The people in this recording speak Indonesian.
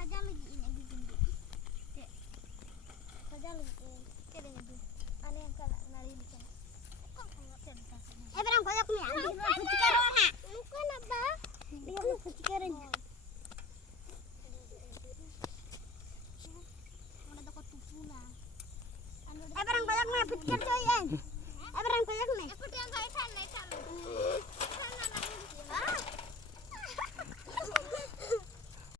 saja lagi ini gitu. Dek. Saja lagi kering itu. Ane yang kena nari di sana. Kok kayak cerita. Barang banyak nih. Ambil pecikaran ha. Bukan apa? Dia mau pecikaran. Ada toko tupuna. Barang banyak nih pecikar coy. Barang banyak nih. Aku yang kayak sana.